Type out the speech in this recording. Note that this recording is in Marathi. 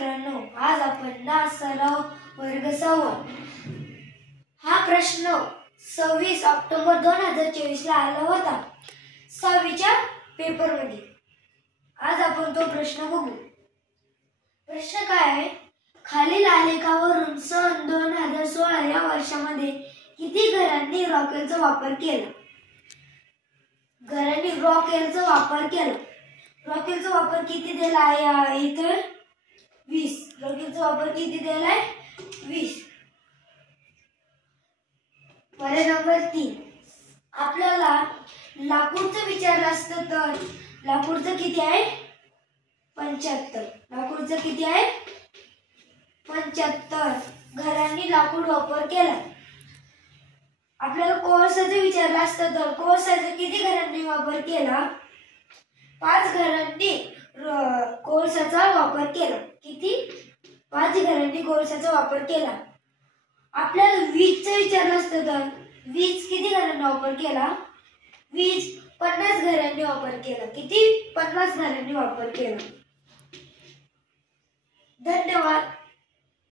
मित्रांनो, आज आपण डास सराव वर्ग 6 हा प्रश्न 26 ऑक्टोबर 2024 ला आला होता 6वीच्या पेपर मध्ये। आज आपण तो प्रश्न बघू। प्रश्न काय आहे? खालील आलेखावरून सन 2016 या वर्षामध्ये किती घरांनी रॉकेलचा वापर केला? घरांनी रॉकेलचा वापर केला। रॉकेलचा वापर किती दिला आहे इथे? 20। रॉकेलचा वापर किती दिला आहे? 20। पर्याय नंबर 3। आपल्याला लाकूडचं विचारलं असतं तर लाकूडचं किती आहे? 75। लाकूडचं किती आहे? 75 घरांनी लाकूड वापर केला। आपल्याला कोळशाचं विचारलं असतं तर कोळशाचा किती घरांनी वापर केला? 5 घरांनी कोळशाचा वापर केला। किती? 5 घरांनी कोळशाचा वापर केला। आपल्याला वीजचं विचारलं असतं तर वीज किती घरांनी वापर केला? वीज 50 घरांनी वापर केला। किती? 50 घरांनी वापर केला। धन्यवाद।